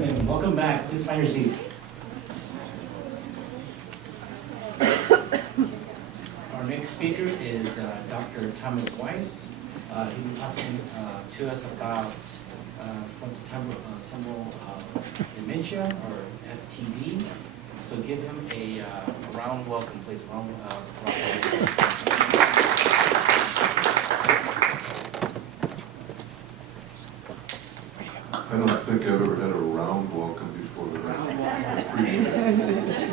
gentlemen, welcome back. Please find your seats. Our next speaker is Dr. Thomas Weiss. He'll be talking to us about frontotemporal dementia, or FTD. So give him a round welcome, please. Round I don't think I've ever had a round welcome before. I appreciate it.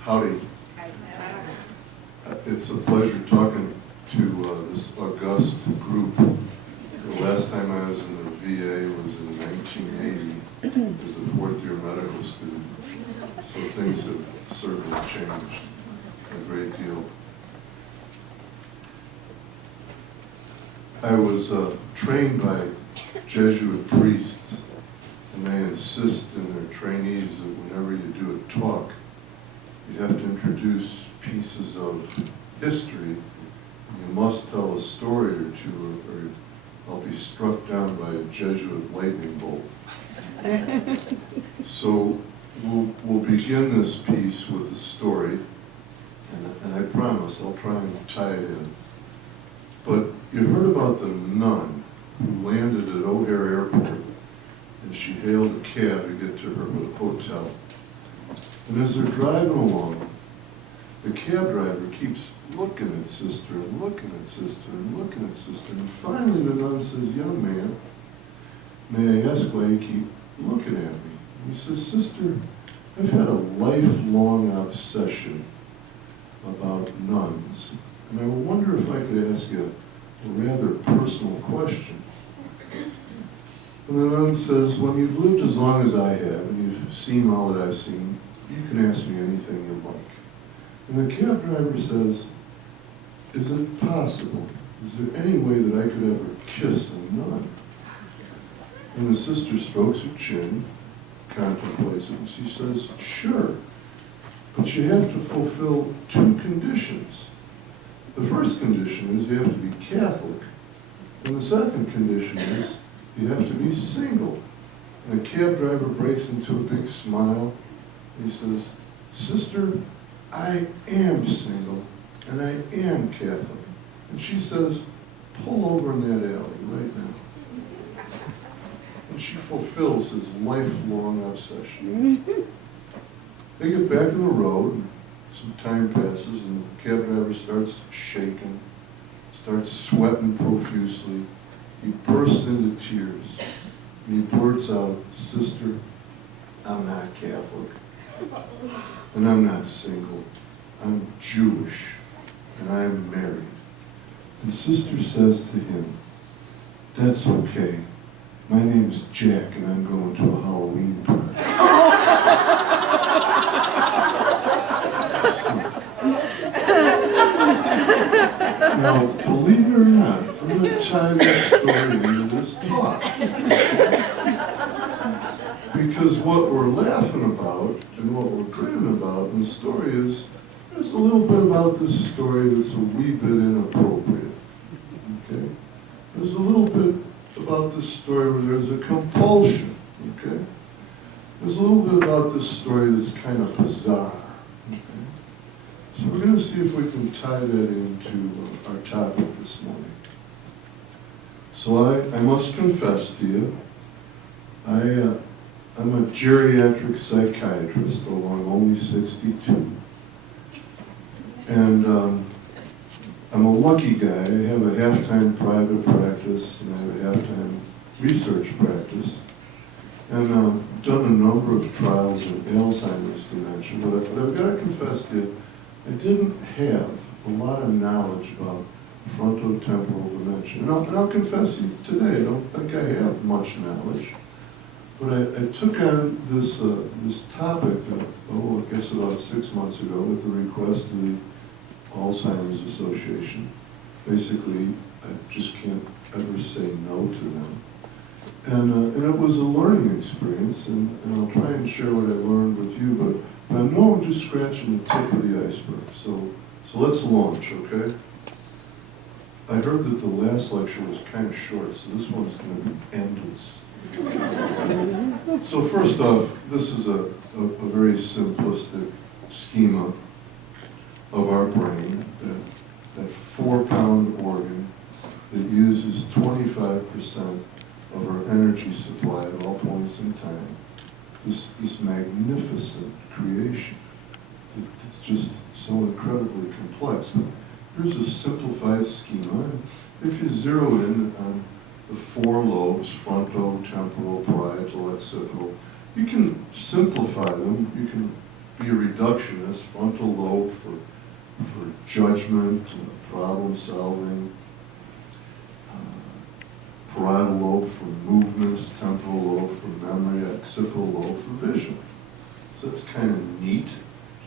Howdy. It's a pleasure talking to this august group. The last time I was in the VA was in 1980 as a fourth-year medical student. So things have certainly changed a great deal. I was trained by Jesuit priests, and they insist in their trainees that whenever you do a talk, you have to introduce pieces of history. You must tell a story or two, or I'll be struck down by a Jesuit lightning bolt. So we'll begin this piece with a story, and I promise I'll try and tie it in. But you heard about the nun who landed at O'Hare Airport, and she hailed a cab to get to her hotel. And as they're driving along, the cab driver keeps looking at sister and looking at sister and looking at sister. And finally the nun says, "Young man, may I ask why you keep looking at me?" And he says, "Sister, I've had a lifelong obsession about nuns. And I wonder if I could ask you a rather personal question." And the nun says, "When you've lived as long as I have, and you've seen all that I've seen, you can ask me anything you like." And the cab driver says, "Is it possible? Is there any way that I could ever kiss a nun?" And the sister strokes her chin, contemplates it, and she says, "Sure, but you have to fulfill two conditions. The first condition is you have to be Catholic, and the second condition is you have to be single." And the cab driver breaks into a big smile. He says, "Sister, I am single, and I am Catholic." And she says, "Pull over in that alley right now." And she fulfills his lifelong obsession. They get back on the road. Some time passes, and the cab driver starts shaking, starts sweating profusely. He bursts into tears, and he blurts out, "Sister, I'm not Catholic, and I'm not single. I'm Jewish, and I'm married." And sister says to him, "That's okay. My name's Jack, and I'm going to a Halloween party." Now, believe it or not, I'm going to tie that story into this talk. Because what we're laughing about and what we're grinning about in the story is, there's a little bit about this story that's a wee bit inappropriate. Okay? There's a little bit about this story where there's a compulsion. Okay? There's a little bit about this story that's kind of bizarre. Okay? So we're going to see if we can tie that into our topic this morning. So I must confess to you, I'm a geriatric-psychiatrist, although I'm only 62. And I'm a lucky guy. I have a half-time private practice, and I have a half-time research practice. And I've done a number of trials in Alzheimer's dementia, but I've got to confess to you, I didn't have a lot of knowledge about frontotemporal dementia. And I'll confess to you today, I don't think I have much knowledge. But I took on this topic, I guess about 6 months ago, at the request of the Alzheimer's Association. Basically, I just can't ever say no to them. And it was a learning experience, and I'll try and share what I learned with you, but I know I'm just scratching the tip of the iceberg. So let's launch, okay? I heard that the last lecture was kind of short, so this one's going to be endless. So first off, this is a very simplistic schema of our brain, that 4-pound organ that uses 25% of our energy supply at all points in time. This magnificent creation. It's just so incredibly complex. But here's a simplified schema. If you zero in on the 4 lobes, frontal, temporal, parietal, occipital, you can simplify them. You can be a reductionist. Frontal lobe for judgment, problem solving, parietal lobe for movements, temporal lobe for memory, occipital lobe for vision. So that's kind of neat,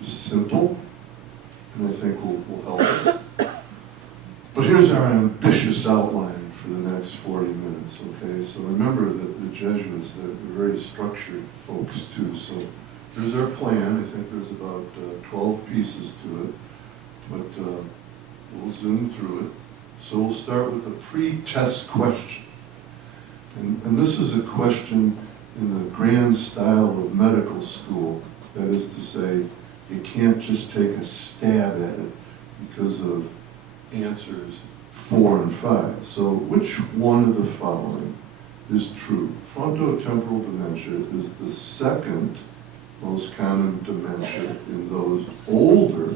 just simple, and I think will help us. But here's our ambitious outline for the next 40 minutes, okay? So remember that the Jesuits, they're very structured folks too. So here's our plan. I think there's about 12 pieces to it, but we'll zoom through it. So we'll start with the pre-test question. And this is a question in the grand style of medical school. That is to say, you can't just take a stab at it because of answers 4 and 5. So which one of the following is true? Frontotemporal dementia is the second most common dementia in those older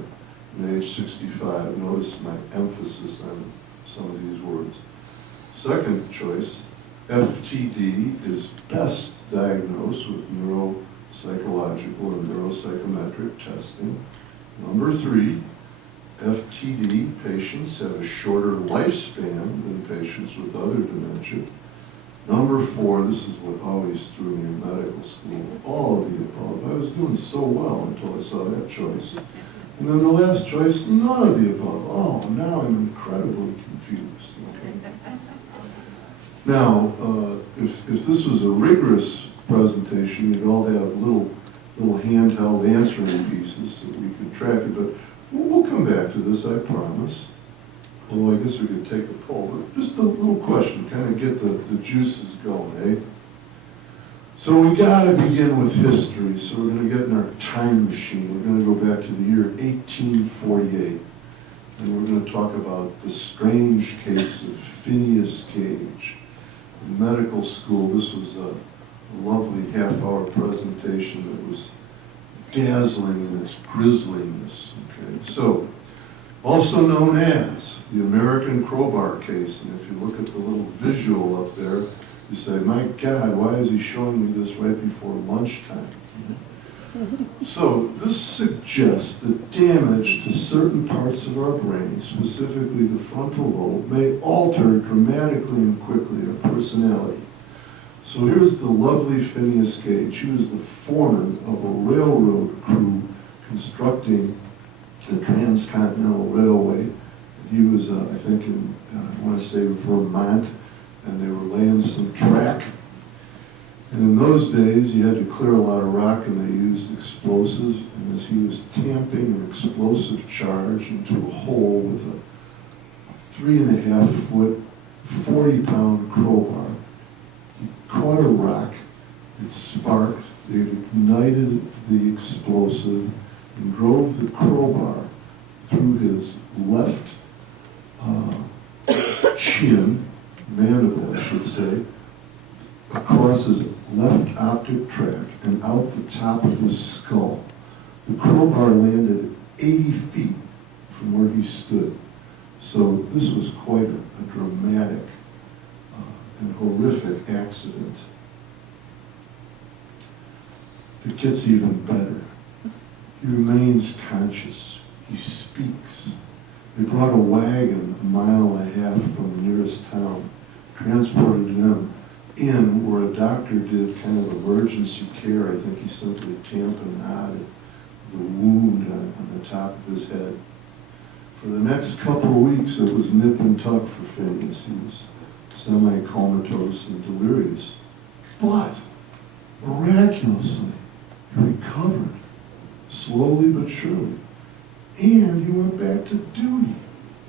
than age 65. Notice my emphasis on some of these words. Second choice, FTD is best diagnosed with neuropsychological and neuropsychometric testing. Number 3, FTD patients have a shorter lifespan than patients with other dementia. Number 4, this is what always threw me in medical school, all of the above. I was doing so well until I saw that choice. And then the last choice, none of the above. Oh, now I'm incredibly confused. Okay. Now, if this was a rigorous presentation, you'd all have little handheld answering pieces so we could track it, but we'll come back to this, I promise. Although I guess we could take a poll, but just a little question, kind of get the juices going, eh? So we gotta begin with history, so we're gonna get in our time machine. We're gonna go back to the year 1848, and we're gonna talk about the strange case of Phineas Gage. In medical school, this was a lovely half-hour presentation that was dazzling in its grisliness. Okay, so also known as the American crowbar case, and if you look at the little visual up there, you say, my God, why is he showing me this right before lunchtime? So this suggests that damage to certain parts of our brain, specifically the frontal lobe, may alter dramatically and quickly our personality. So here's the lovely Phineas Gage. He was the foreman of a railroad crew constructing the Transcontinental Railway. He was, I think, in, I want to say Vermont, and they were laying some track. And in those days, you had to clear a lot of rock, and they used explosives. And as he was tamping an explosive charge into a hole with a 3.5-foot, 40-pound crowbar, he caught a rock, it sparked, it ignited the explosive, and drove the crowbar through his left chin, mandible, I should say, across his left optic tract and out the top of his skull. The crowbar landed 80 feet from where he stood. So this was quite a dramatic and horrific accident. It gets even better. He remains conscious. He speaks. They brought a wagon 1.5 miles from the nearest town, transported him in where a doctor did kind of emergency care. I think he simply tamponaded the wound on the top of his head. For the next couple of weeks, it was nip and tuck for Phineas. He was semi-comatose and delirious. But, miraculously, he recovered, slowly but surely. And he went back to duty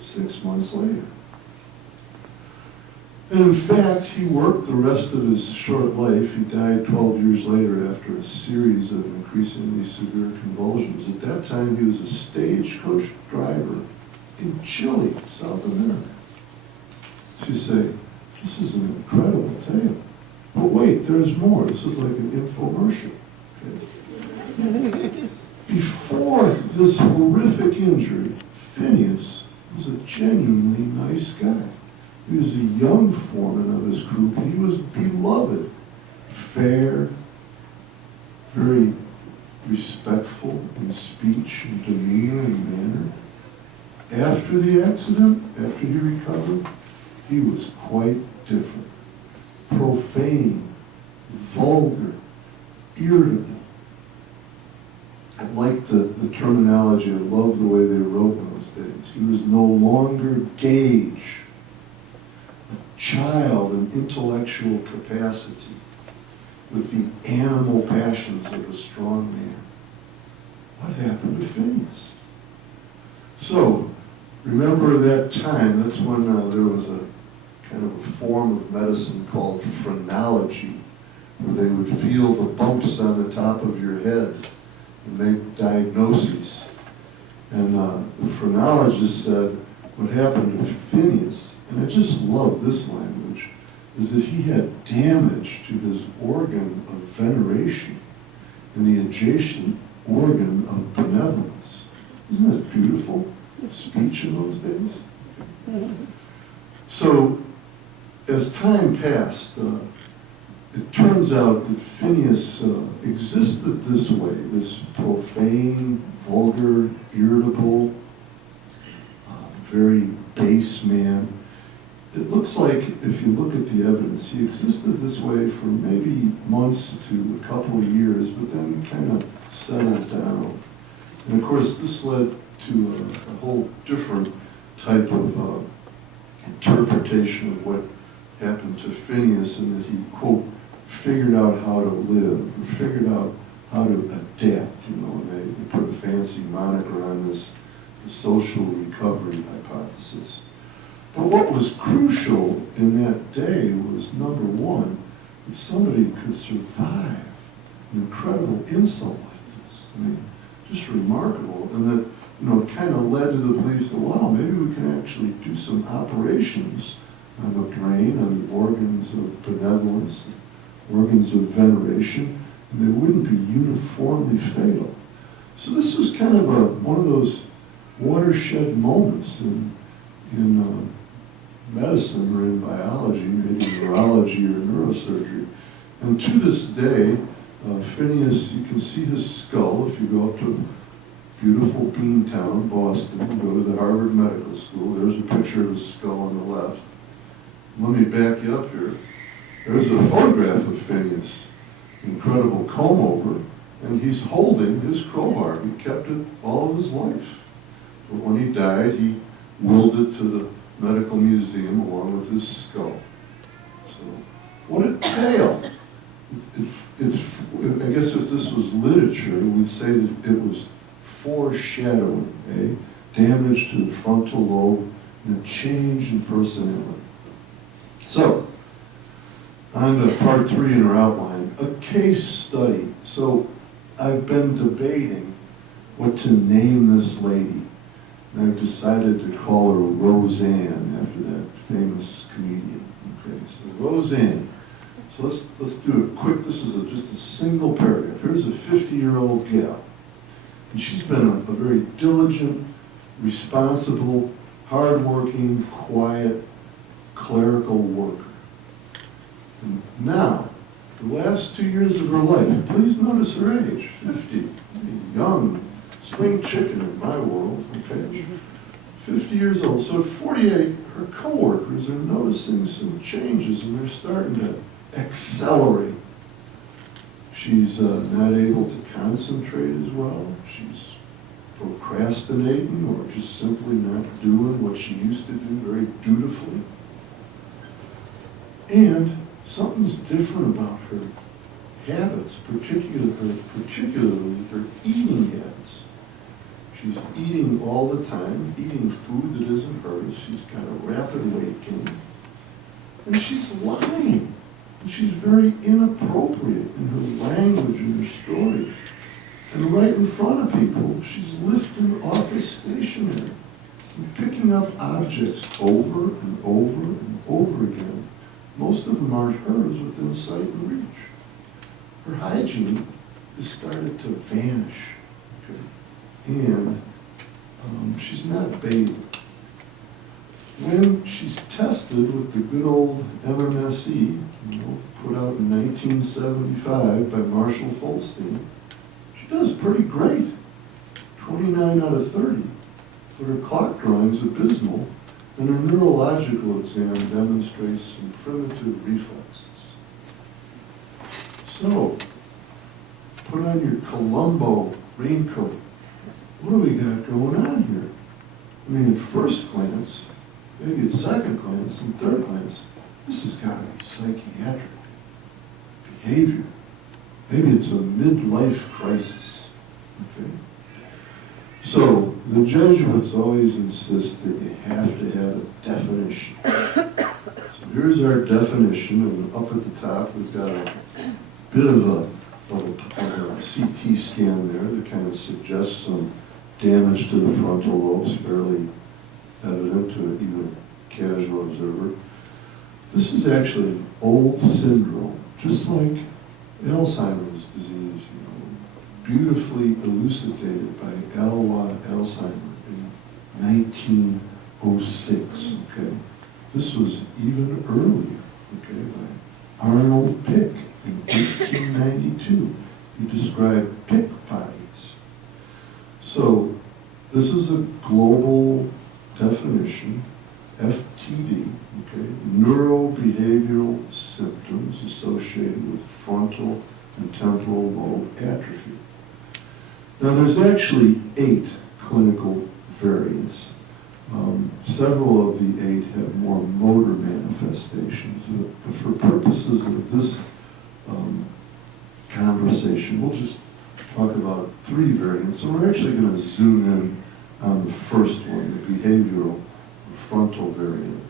6 months later. And in fact, he worked the rest of his short life. He died 12 years later after a series of increasingly severe convulsions. At that time, he was a stagecoach driver in Chile, South America. So you say, this is an incredible tale. But wait, there's more. This is like an infomercial. Okay? Before this horrific injury, Phineas was a genuinely nice guy. He was a young foreman of his group. He was beloved, fair, very respectful in speech and demeanor and manner. After the accident, after he recovered, he was quite different. Profane, vulgar, irritable. I liked the terminology. I loved the way they wrote in those days. He was no longer Gage, a child in intellectual capacity with the animal passions of a strong man. What happened to Phineas? So, remember that time, that's when there was a kind of a form of medicine called phrenology, where they would feel the bumps on the top of your head and make diagnoses. And the phrenologist said what happened to Phineas, and I just love this language, is that he had damage to his organ of veneration and the adjacent organ of benevolence. Isn't that beautiful speech in those days? So, as time passed, it turns out that Phineas existed this way, this profane, vulgar, irritable, very base man. It looks like, if you look at the evidence, he existed this way for maybe months to a couple of years, but then kind of settled down. And of course, this led to a whole different type of interpretation of what happened to Phineas, and that he, quote, figured out how to live, or figured out how to adapt, and they put a fancy moniker on this, the social recovery hypothesis. But what was crucial in that day was, number one, that somebody could survive an incredible insult like this. I mean, just remarkable. And that, it kind of led to the belief that, wow, maybe we can actually do some operations on the brain, on the organs of benevolence, organs of veneration, and they wouldn't be uniformly fatal. So this was kind of one of those watershed moments in medicine or in biology, maybe neurology or neurosurgery. And to this day, Phineas, you can see his skull if you go up to beautiful Beantown, Boston, and go to the Harvard Medical School. There's a picture of his skull on the left. Let me back you up here. There's a photograph of Phineas, incredible comb over, and he's holding his crowbar. He kept it all of his life. But when he died, he willed it to the medical museum along with his skull. So, what a tale. I guess if this was literature, we'd say that it was foreshadowing, damage to the frontal lobe and a change in personality. So, on to part 3 in our outline, a case study. So, I've been debating what to name this lady. And I've decided to call her Roseanne after that famous comedian. Okay, so Roseanne. So let's do it quick. This is just a single paragraph. Here's a 50-year-old gal. And she's been a very diligent, responsible, hardworking, quiet, clerical worker. And now, the last 2 years of her life, please notice her age, 50, young, spring chicken in my world, okay? 50 years old. So at 48, her coworkers are noticing some changes and they're starting to accelerate. She's not able to concentrate as well. She's procrastinating or just simply not doing what she used to do very dutifully. And something's different about her habits, particularly her eating habits. She's eating all the time, eating food that isn't hers. She's got a rapid weight gain. And she's lying. And she's very inappropriate in her language and her story. And right in front of people, she's lifting office stationery and picking up objects over and over and over again. Most of them aren't hers within sight and reach. Her hygiene has started to vanish. Okay? And she's not bathing. When she's tested with the good old MMSE, put out in 1975 by Marshall Folstein, she does pretty great, 29 out of 30. But her clock drawing's abysmal, and her neurological exam demonstrates some primitive reflexes. So, put on your Columbo raincoat. What do we got going on here? I mean, at first glance, maybe at second glance and third glance, this has got to be psychiatric behavior. Maybe it's a midlife crisis. Okay? So, the Jesuits always insist that you have to have a definition. So here's our definition, and up at the top we've got a bit of a CT scan there that kind of suggests some damage to the frontal lobes, fairly evident to an even casual observer. This is actually an old syndrome, just like Alzheimer's disease, beautifully elucidated by Alois Alzheimer in 1906, okay? This was even earlier, okay, by Arnold Pick in 1892. He described Pick bodies. So this is a global definition, FTD, okay, neurobehavioral symptoms associated with frontal and temporal lobe atrophy. Now there's actually 8 clinical variants. Several of the 8 have more motor manifestations. But for purposes of this conversation, we'll just talk about 3 variants. And we're actually going to zoom in on the first one, the behavioral frontal variant.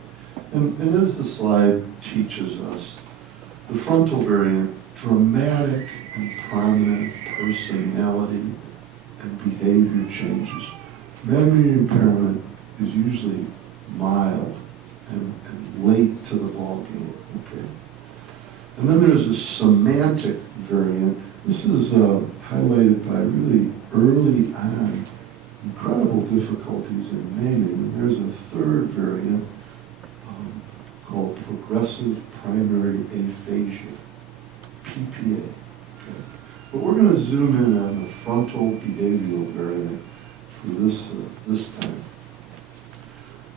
And as the slide teaches us, the frontal variant, dramatic and prominent personality and behavior changes. Memory impairment is usually mild and late to the ball game, okay? And then there's a semantic variant. This is highlighted by really early on incredible difficulties in naming. And there's a third variant called progressive primary aphasia, PPA. Okay? But we're going to zoom in on the frontal behavioral variant for this time.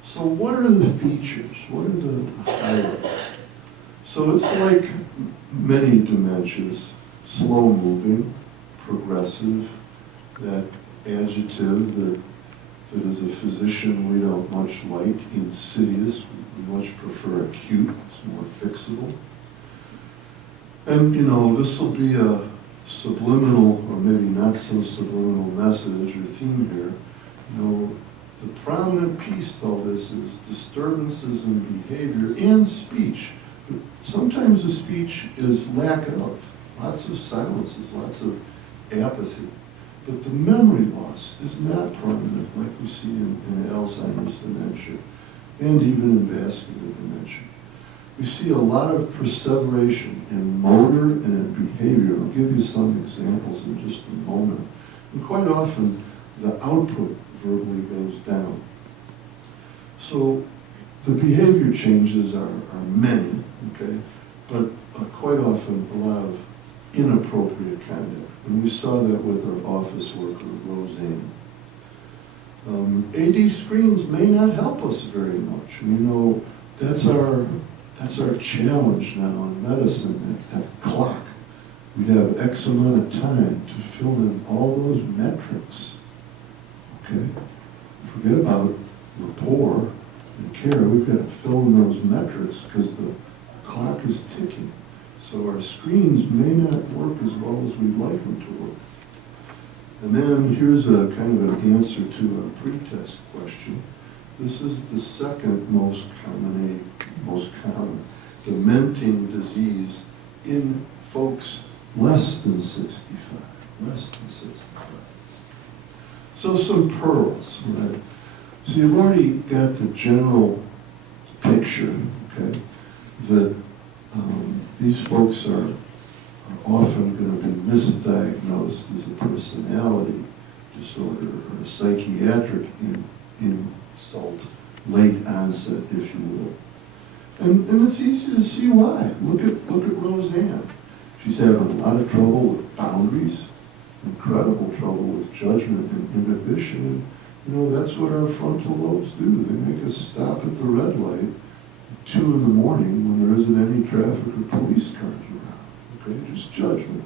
So what are the features? What are the highlights? So it's like many dementias, slow moving, progressive, that adjective that as a physician we don't much like, insidious. We much prefer acute, it's more fixable. And this will be a subliminal, or maybe not so subliminal message or theme here. The prominent piece to all this is disturbances in behavior and speech. But sometimes the speech is lack of, lots of silences, lots of apathy. But the memory loss is not prominent like we see in Alzheimer's dementia and even in vascular dementia. We see a lot of perseveration in motor and in behavior. I'll give you some examples in just a moment. And quite often, the output verbally goes down. So the behavior changes are many, okay, but quite often a lot of inappropriate conduct. And we saw that with our office worker, Roseanne. AD screens may not help us very much. That's our challenge now in medicine, that clock. We have X amount of time to fill in all those metrics. Okay? Forget about rapport and care. We've got to fill in those metrics because the clock is ticking. So our screens may not work as well as we'd like them to work. And then here's a kind of an answer to a pretest question. This is the second most common dementing disease in folks less than 65, less than 65. So some pearls, right? So you've already got the general picture, okay, that these folks are often going to be misdiagnosed as a personality disorder or a psychiatric insult, late onset, if you will. And it's easy to see why. Look at Roseanne. She's having a lot of trouble with boundaries, incredible trouble with judgment and inhibition. And, you know, that's what our frontal lobes do. They make us stop at the red light at 2 in the morning when there isn't any traffic or police cars around. Okay, just judgment.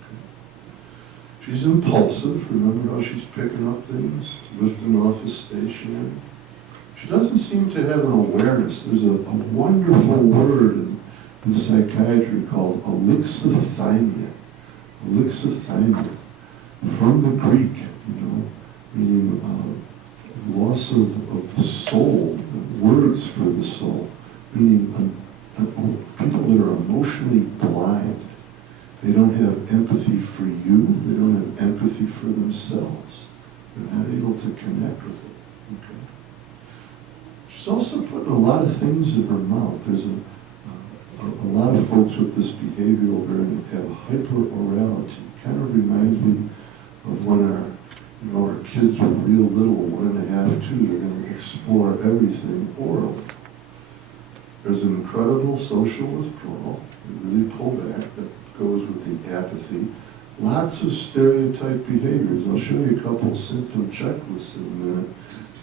Okay. She's impulsive. Remember how she's picking up things, lifting off a stationery. She doesn't seem to have an awareness. There's a wonderful word in psychiatry called alexithymia. Alexithymia, from the Greek, you know, meaning loss of the soul, words for the soul, meaning people that are emotionally blind. They don't have empathy for you. They don't have empathy for themselves. They're not able to connect with it. Okay. She's also putting a lot of things in her mouth. There's a lot of folks with this behavioral variant have hyperorality. Kind of reminds me of when our kids were real little, 1.5, 2, they're going to explore everything orally. There's an incredible social withdrawal. They really pull back. That goes with the apathy. Lots of stereotype behaviors. I'll show you a couple symptom checklists in a minute.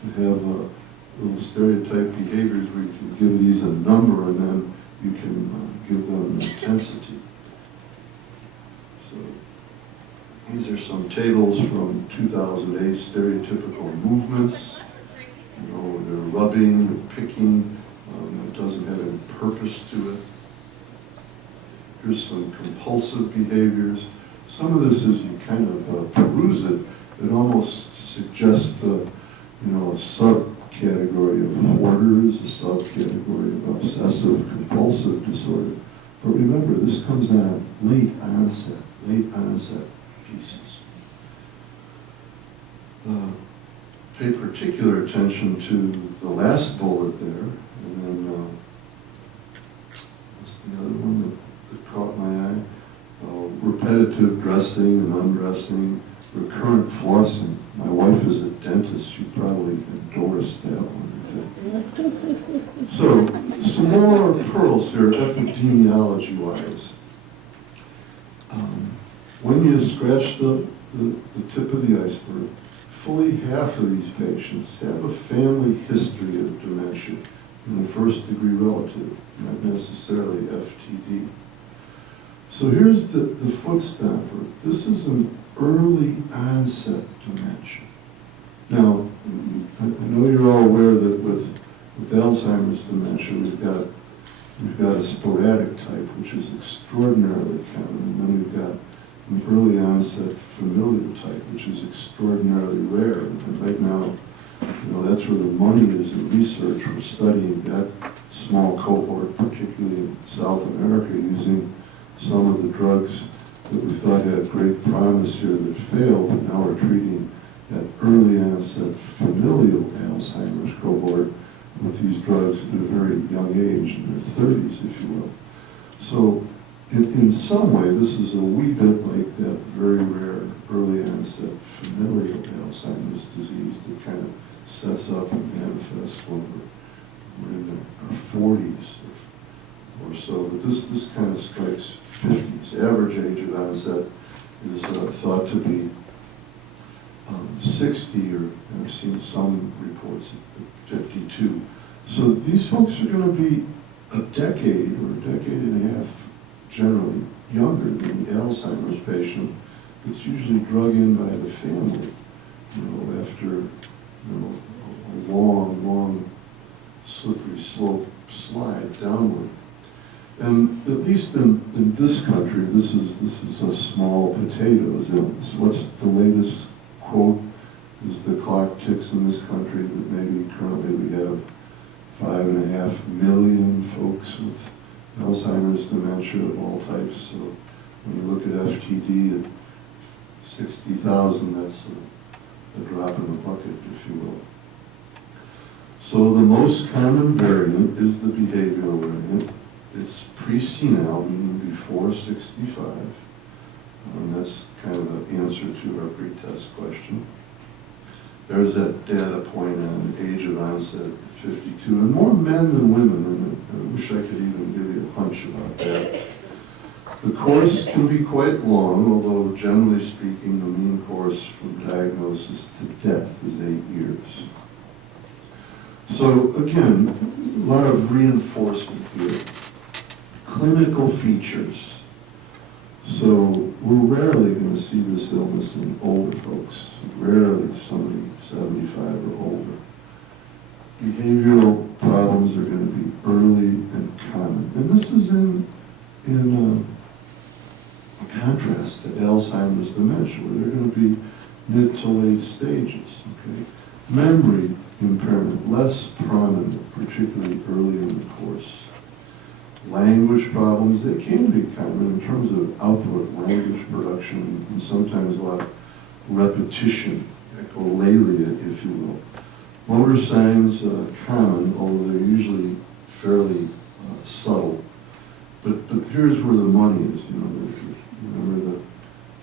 We have little stereotype behaviors where you can give these a number and then you can give them an intensity. So these are some tables from 2008, stereotypical movements. You know, they're rubbing, they're picking. It doesn't have any purpose to it. Here's some compulsive behaviors. Some of this, as you kind of peruse it, it almost suggests a subcategory of hoarders, a subcategory of obsessive compulsive disorder. But remember, this comes on late onset pieces. Pay particular attention to the last bullet there, and then what's the other one that caught my eye? Repetitive dressing and undressing, recurrent flossing. My wife is a dentist. She probably endorsed that one, I think. So, some more pearls here, epidemiology-wise. When you scratch the tip of the iceberg, fully half of these patients have a family history of dementia in a first-degree relative, not necessarily FTD. So here's the foot stomper. This is an early onset dementia. Now, I know you're all aware that with Alzheimer's dementia, we've got a sporadic type, which is extraordinarily common, and then we've got an early onset familial type, which is extraordinarily rare. And right now, you know, that's where the money is in research. We're studying that small cohort, particularly in South America, using some of the drugs that we thought had great promise here that failed, but now we're treating that early onset familial Alzheimer's cohort with these drugs at a very young age, in their 30s, if you will. So in some way, this is a wee bit like that very rare early onset familial Alzheimer's disease that kind of sets up and manifests when we're in our 40s or so. But this kind of strikes 50s. Average age of onset is thought to be 60, or I've seen some reports at 52. So these folks are going to be a decade or a decade and a half generally younger than the Alzheimer's patient that's usually drug in by the family, you know, after a long slippery slope slide downward. And at least in this country, this is a small potatoes. What's the latest quote? Is the clock ticks in this country that maybe currently we have 5.5 million folks with Alzheimer's dementia of all types. So when you look at FTD at 60,000, that's a drop in the bucket, if you will. So the most common variant is the behavioral variant. It's pre-senile, meaning before 65. That's kind of an answer to our pretest question. There's that data point on age of onset, 52, and more men than women, and I wish I could even give you a hunch about that. The course can be quite long, although generally speaking, the mean course from diagnosis to death is 8 years. So again, a lot of reinforcement here. Clinical features. So we're rarely going to see this illness in older folks, rarely somebody 75 or older. Behavioral problems are going to be early and common. And this is in contrast to Alzheimer's dementia, where they're going to be mid to late stages. Okay? Memory impairment, less prominent, particularly early in the course. Language problems, they can be common in terms of output, language production, and sometimes a lot of repetition, echolalia, if you will. Motor signs, common, although they're usually fairly subtle. But here's where the money is. You know, remember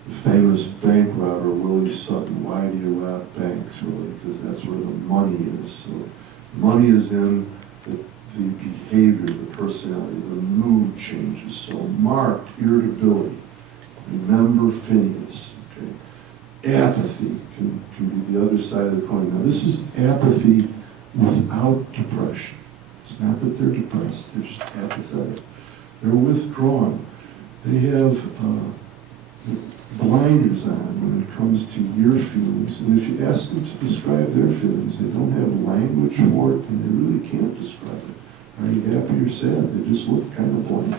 the famous bank robber, Willie Sutton. Why do you rob banks, really? Because that's where the money is. So money is in the behavior, the personality, the mood changes. So marked irritability. Remember Phineas. Okay? Apathy can be the other side of the coin. Now this is apathy without depression. It's not that they're depressed, they're just apathetic. They're withdrawn. They have blinders on when it comes to your feelings. And if you ask them to describe their feelings, they don't have language for it, and they really can't describe it. Are you happy or sad? They just look kind of blank.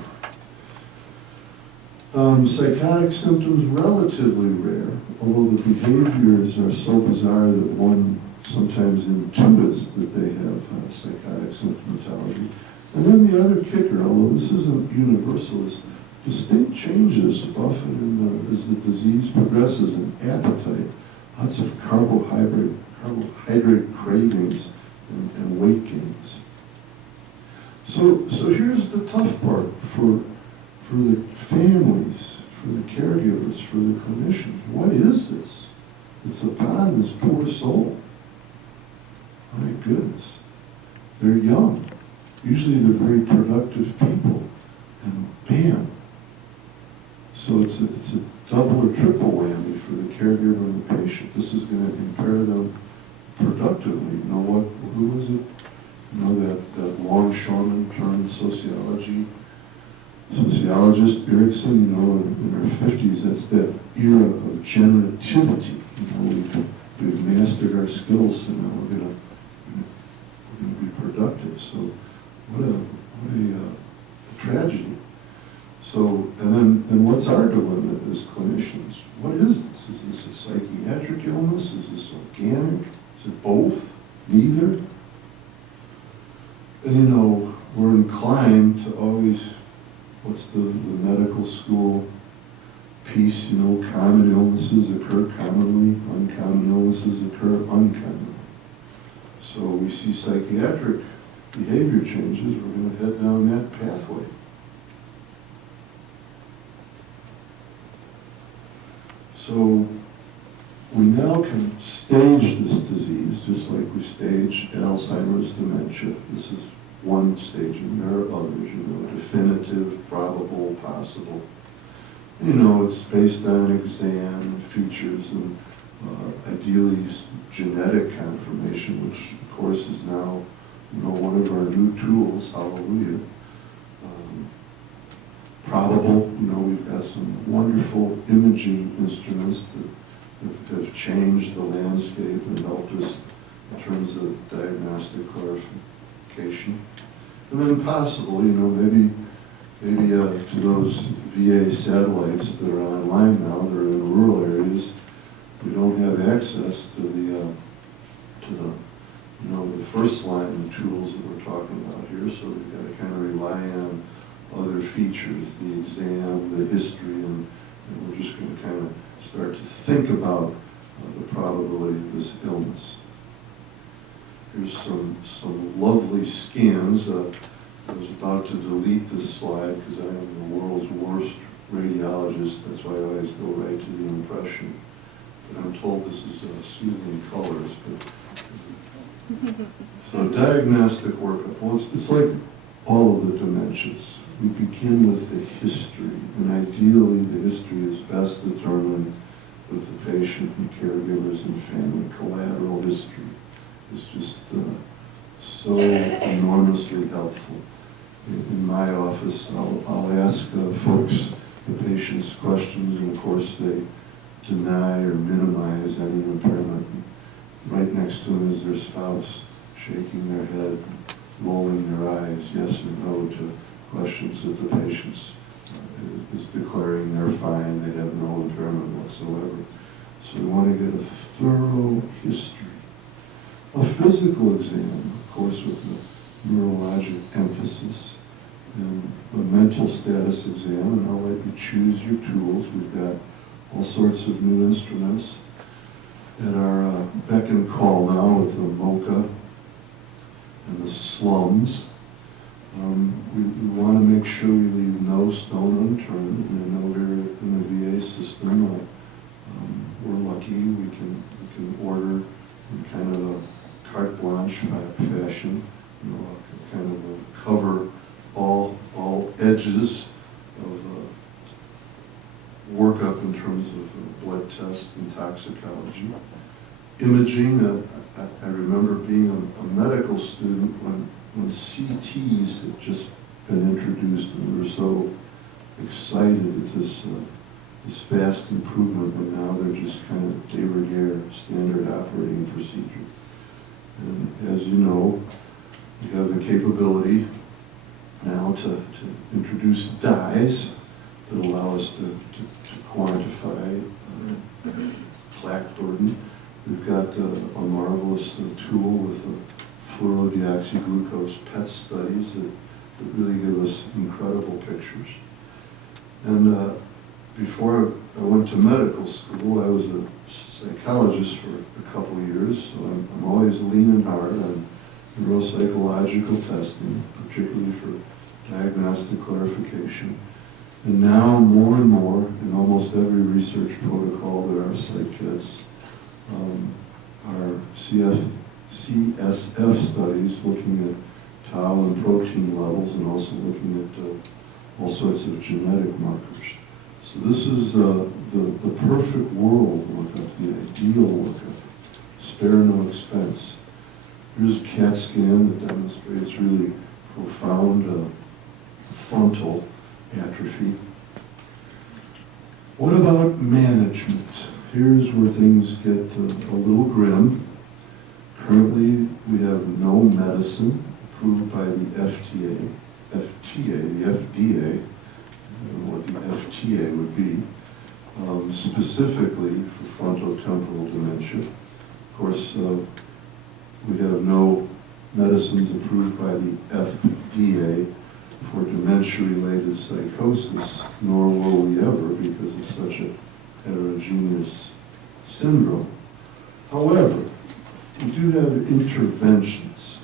Psychotic symptoms, relatively rare, although the behaviors are so bizarre that one sometimes intuits that they have psychotic symptomatology. And then the other kicker, although this isn't universal, is distinct changes often as the disease progresses in appetite, lots of carbohydrate cravings and weight gains. So here's the tough part for the families, for the caregivers, for the clinicians. What is this? It's upon this poor soul. My goodness. They're young. Usually they're very productive people. And bam. So it's a double or triple whammy for the caregiver and the patient. This is going to impair them productively. You know what? Who was it? You know that longshoreman turned sociologist, Erickson, you know, in her 50s, that's that era of generativity. You know, we've mastered our skills, and now we're going to be productive. So what a tragedy. So, and then what's our dilemma as clinicians? What is this? Is this a psychiatric illness? Is this organic? Is it both? Neither? And you know, we're inclined to always, what's the medical school piece, you know, common illnesses occur commonly, uncommon illnesses occur uncommonly. So we see psychiatric behavior changes, we're going to head down that pathway. So we now can stage this disease just like we stage Alzheimer's dementia. This is one staging. There are others, you know, definitive, probable, possible. You know, it's based on exam features and ideally genetic confirmation, which of course is now, you know, one of our new tools, hallelujah. Probable, you know, we've got some wonderful imaging instruments that have changed the landscape and helped us in terms of diagnostic clarification. And then possible, you know, maybe to those VA satellites that are online now, that are in rural areas, we don't have access to the first line of tools that we're talking about here, so we've got to kind of rely on other features, the exam, the history, and we're just going to kind of start to think about the probability of this illness. Here's some lovely scans. I was about to delete this slide because I am the world's worst radiologist. That's why I always go right to the impression. But I'm told this is soothing colors. So diagnostic workup. Well, it's like all of the dementias. We begin with the history, and ideally the history is best determined with the patient and caregivers and family. Collateral history is just so enormously helpful. In my office, I'll ask folks, the patient's questions, and of course they deny or minimize any impairment. Right next to them is their spouse, shaking their head, rolling their eyes, yes or no to questions that the patient is declaring they're fine, they have no impairment whatsoever. So we want to get a thorough history. A physical exam, of course, with the neurologic emphasis, and a mental status exam, and I'll let you choose your tools. We've got all sorts of new instruments at our beck and call now with the MOCA and the slums. We want to make sure we leave no stone unturned. And I know here in the VA system, we're lucky. We can order in kind of a carte blanche fashion, kind of cover all edges of workup in terms of blood tests and toxicology. Imaging, I remember being a medical student when CTs had just been introduced, and we were so excited at this vast improvement, and now they're just kind of de rigueur, standard operating procedure. And as you know, we have the capability now to introduce dyes that allow us to quantify plaque burden. We've got a marvelous tool with the fluorodeoxyglucose PET studies that really give us incredible pictures. And before I went to medical school, I was a psychologist for a couple of years, so I'm always leaning hard on neuropsychological testing, particularly for diagnostic clarification. And now, more and more, in almost every research protocol, there are psych kits. Our CSF studies looking at tau and protein levels, and also looking at all sorts of genetic markers. So this is the perfect world workup, the ideal workup. Spare no expense. Here's a CAT scan that demonstrates really profound frontal atrophy. What about management? Here's where things get a little grim. Currently, we have no medicine approved by the FDA, the FDA, I don't know what the FTA would be, specifically for frontotemporal dementia. Of course, we have no medicines approved by the FDA for dementia-related psychosis, nor will we ever, because it's such a heterogeneous syndrome. However, we do have interventions.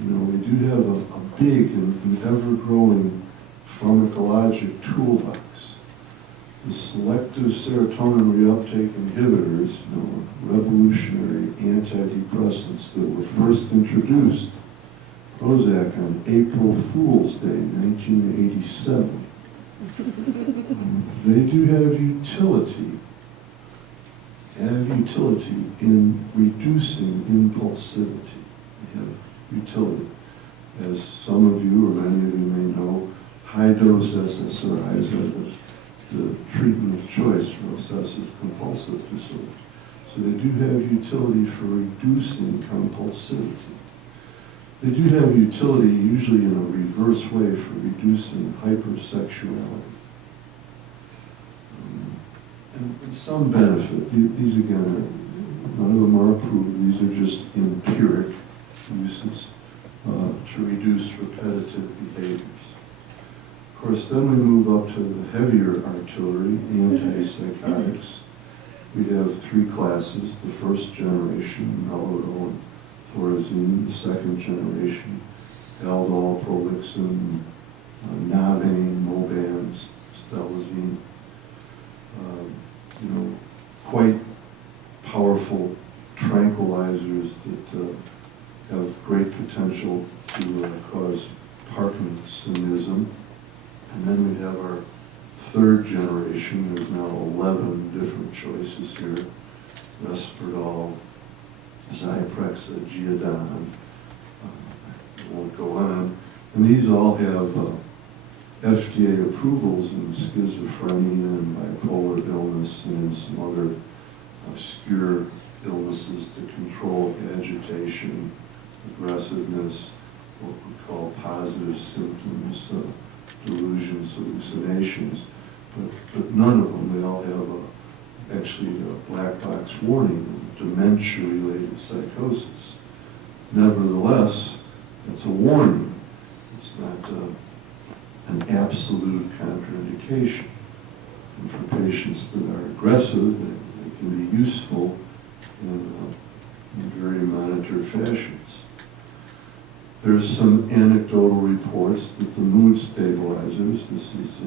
We do have a big and ever-growing pharmacologic toolbox. The selective serotonin reuptake inhibitors, revolutionary antidepressants that were first introduced, Prozac, on April Fool's Day, 1987. They do have utility in reducing impulsivity. They have utility. As some of you, or many of you may know, high-dose SSRIs are the treatment of choice for obsessive compulsive disorder. So they do have utility for reducing compulsivity. They do have utility usually in a reverse way for reducing hypersexuality. And some benefit. These again, none of them are approved. These are just empiric uses to reduce repetitive behaviors. course, then we move up to the heavier artillery, antipsychotics. We have three classes: the first generation, Melodol and Thorazine; the second generation, Aldol, Prolixin, Navane, Moban, Stelazine. Quite powerful tranquilizers that have great potential to cause Parkinsonism. And then we have our third generation. There's now 11 different choices here: Risperdal, Zyprexa, Geodon. I won't go on. And these all have FDA approvals in schizophrenia and bipolar illness and some other obscure illnesses to control agitation, aggressiveness, what we call positive symptoms, delusions, hallucinations. But none of them, they all have actually a black box warning of dementia-related psychosis. Nevertheless, it's a warning. It's not an absolute contraindication. And for patients that are aggressive, they can be useful in very monitored fashions. There's some anecdotal reports that the mood stabilizers, this is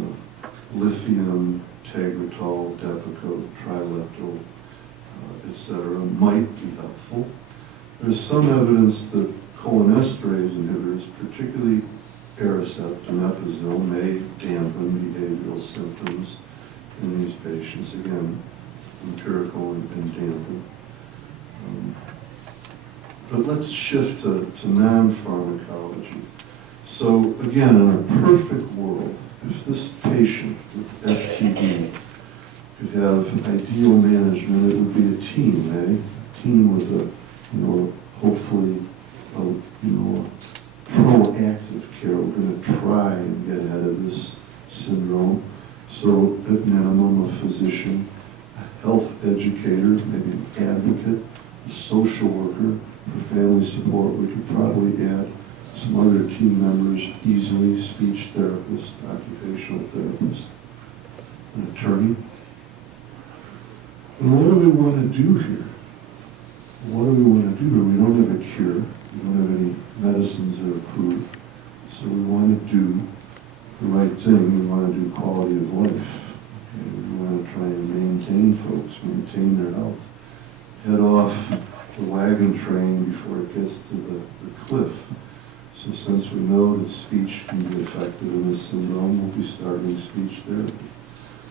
lithium, Tegretol, Depakote, Trileptal, etc., might be helpful. There's some evidence that cholinesterase inhibitors, particularly Aricept and Episil, may dampen behavioral symptoms in these patients. Again, empirical and dampen. But let's shift to non-pharmacology. So again, in a perfect world, if this patient with FTD could have ideal management, it would be a team, A team with hopefully proactive care. We're going to try and get ahead of this syndrome. So at minimum, a physician, a health educator, maybe an advocate, a social worker. For family support, we could probably add some other team members easily: speech therapist, occupational therapist, an attorney. And what do we want to do here? What do we want to do here? We don't have a cure. We don't have any medicines that are approved. So we want to do the right thing. We want to do quality of life. Okay? We want to try and maintain folks, maintain their health. Head off the wagon train before it gets to the cliff. So since we know that speech can be affected in this syndrome, we'll be starting speech therapy.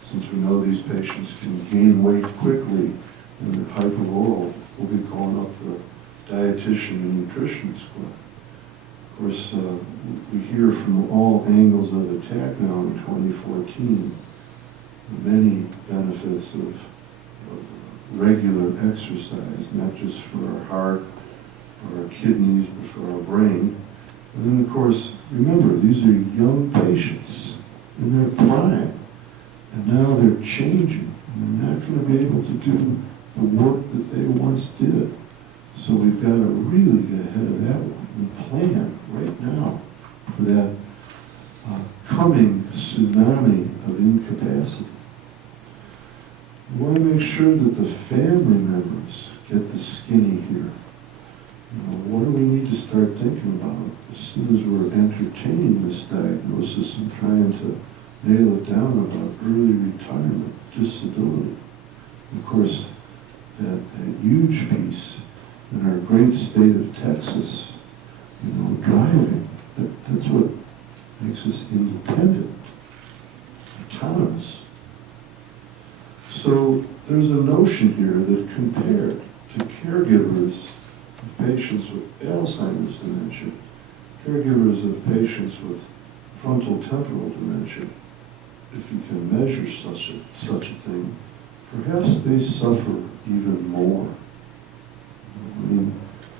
Since we know these patients can gain weight quickly and they're hyperoral, we'll be calling up the dietitian and nutritionist squad. Of course, we hear from all angles of attack now in 2014 many benefits of regular exercise, not just for our heart or our kidneys, but for our brain. And then, of course, remember, these are young patients in their prime, and now they're changing, and they're not going to be able to do the work that they once did. So we've got to really get ahead of that one and plan right now for that coming tsunami of incapacity. We want to make sure that the family members get the skinny here. What do we need to start thinking about as soon as we're entertaining this diagnosis and trying to nail it down about early retirement, disability? Of course, that huge piece in our great state of Texas, driving, that's what makes us independent, autonomous. So there's a notion here that compared to caregivers of patients with Alzheimer's dementia, caregivers of patients with frontotemporal dementia, if you can measure such a thing, perhaps they suffer even more. I mean,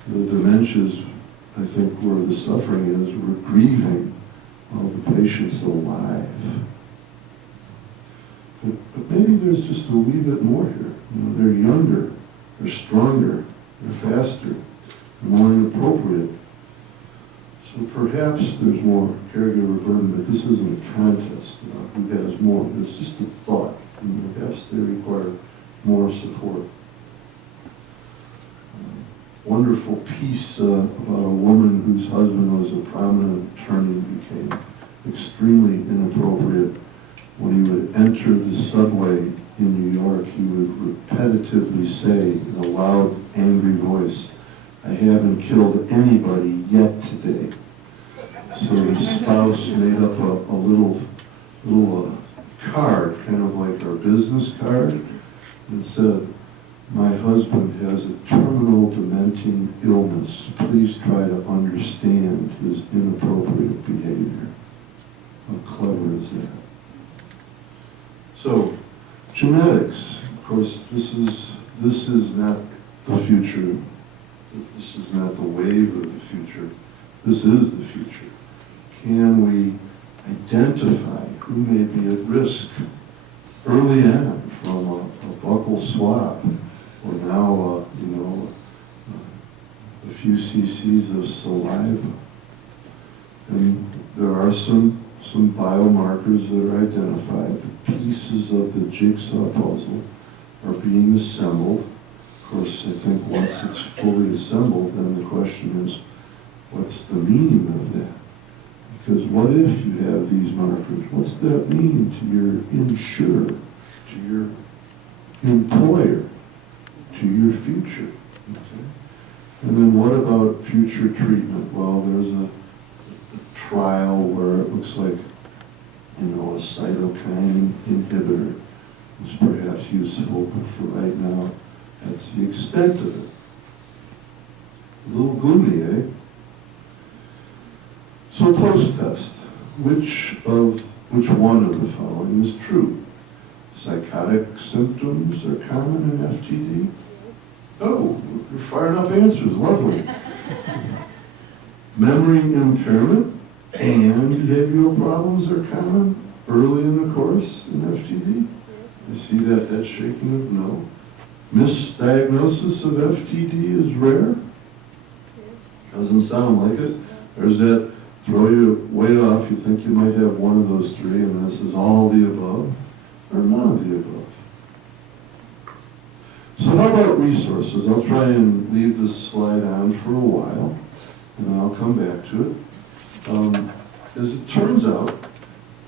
the dementias, I think, where the suffering is, we're grieving while the patient's alive. But maybe there's just a wee bit more here. They're younger, they're stronger, they're faster, they're more inappropriate. So perhaps there's more caregiver burden, but this isn't a contest about who has more. It's just a thought, and perhaps they require more support. Wonderful piece about a woman whose husband was a prominent attorney became extremely inappropriate. When he would enter the subway in New York, he would repetitively say in a loud, angry voice, "I haven't killed anybody yet today." So the spouse made up a little card, kind of like our business card, and said, "My husband has a terminal dementing illness. Please try to understand his inappropriate behavior." How clever is that? So, genetics, of course, this is not the future. This is not the wave of the future. This is the future. Can we identify who may be at risk early on from a buccal swab, or now, a few cc's of saliva? And there are some biomarkers that are identified. The pieces of the jigsaw puzzle are being assembled. Of course, I think once it's fully assembled, then the question is, what's the meaning of that? Because what if you have these markers? What's that mean to your insurer, to your employer, to your future? Okay. And then what about future treatment? Well, there's a trial where it looks like, a cytokine inhibitor is perhaps useful, but for right now, that's the extent of it. A little gloomy, eh? So post-test, which one of the following is true? Psychotic symptoms are common in FTD? Oh, you're firing up answers, lovely. Memory impairment and behavioral problems are common early in the course in FTD? I see that head shaking of no. Misdiagnosis of FTD is rare? Doesn't sound like it. There's that throw you way off, you think you might have one of those three, and this is all the above, or none of the above. So how about resources? I'll try and leave this slide on for a while, and then I'll come back to it. As it turns out,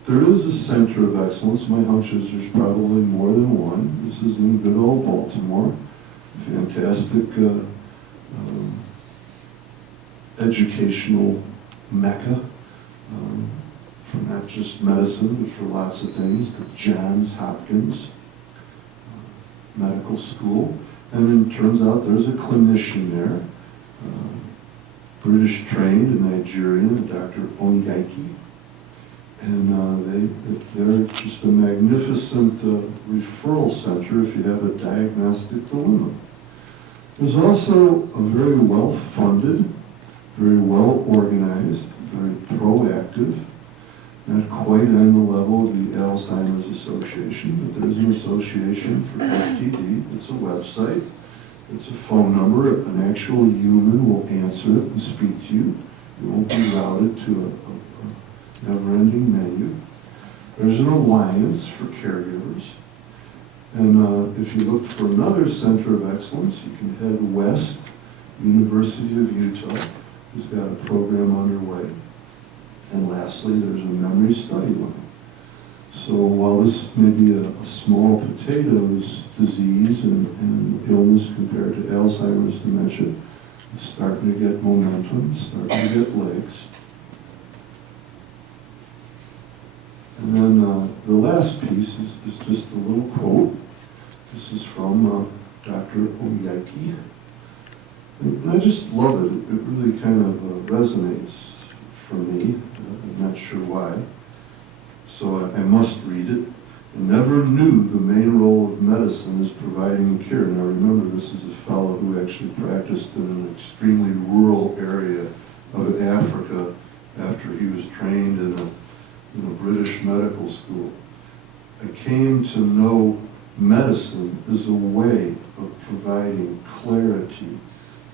there is a center of excellence. My hunch is there's probably more than one. This is in good old Baltimore. Fantastic educational mecca for not just medicine, but for lots of things. The Johns Hopkins Medical School. And then it turns out there's a clinician there, British trained, a Nigerian, Dr. Onyeki. And they're just a magnificent referral center if you have a diagnostic dilemma. There's also a very well-funded, very well-organized, very proactive, not quite on the level of the Alzheimer's Association, but there's an association for FTD. It's a website. It's a phone number. An actual human will answer it and speak to you. You won't be routed to a never-ending menu. There's an alliance for caregivers. And if you look for another center of excellence, you can head west, University of Utah, who's got a program underway. And lastly, there's a memory study line. So while this may be a small potatoes disease and illness compared to Alzheimer's dementia, it's starting to get momentum, starting to get legs. And then the last piece is just a little quote. This is from Dr. Onyeki. And I just love it. It really kind of resonates for me. I'm not sure why. So I must read it. I never knew the main role of medicine is providing a cure. Now remember, this is a fellow who actually practiced in an extremely rural area of Africa after he was trained in a British medical school. I came to know medicine as a way of providing clarity,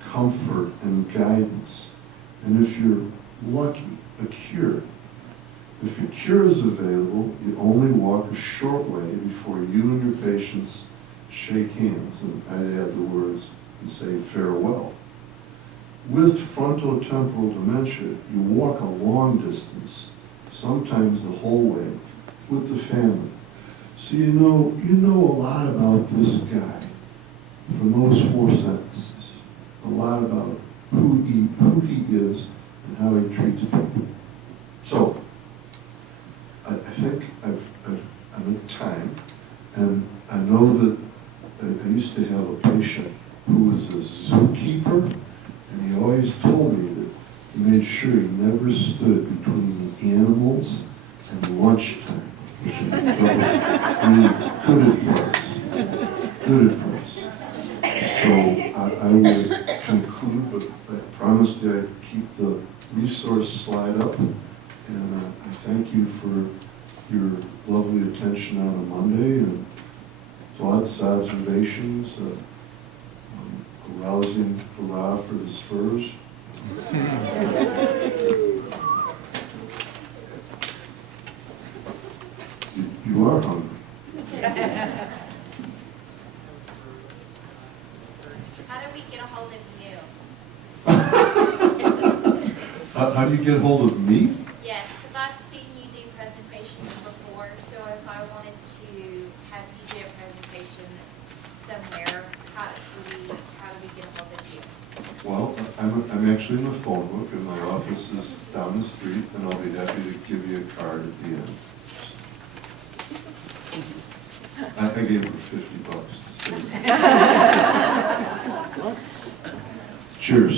comfort, and guidance. And if you're lucky, a cure. If a cure is available, you only walk a short way before you and your patients shake hands, and I'd add the words and say farewell. With frontotemporal dementia, you walk a long distance, sometimes the whole way, with the family. So you know a lot about this guy from those 4 sentences. A lot about who he is and how he treats people. So, I think I'm at time, and I know that I used to have a patient who was a zookeeper, and he always told me that he made sure he never stood between the animals and lunchtime, which I thought was really good advice. Good advice. So I will conclude, but I promised you I'd keep the resource slide up, and I thank you for your lovely attention on a Monday, and thoughts, observations, arousing hurrah for the Spurs. You are hungry. How do we get a hold of you? How do you get hold of me? Yes, because I've seen you do presentations before, so if I wanted to have you do a presentation somewhere, how do we get a hold of you? Well, I'm actually in the phone book, and my office is down the street, and I'll be happy to give you a card at the end. I gave her $50 to save. Cheers.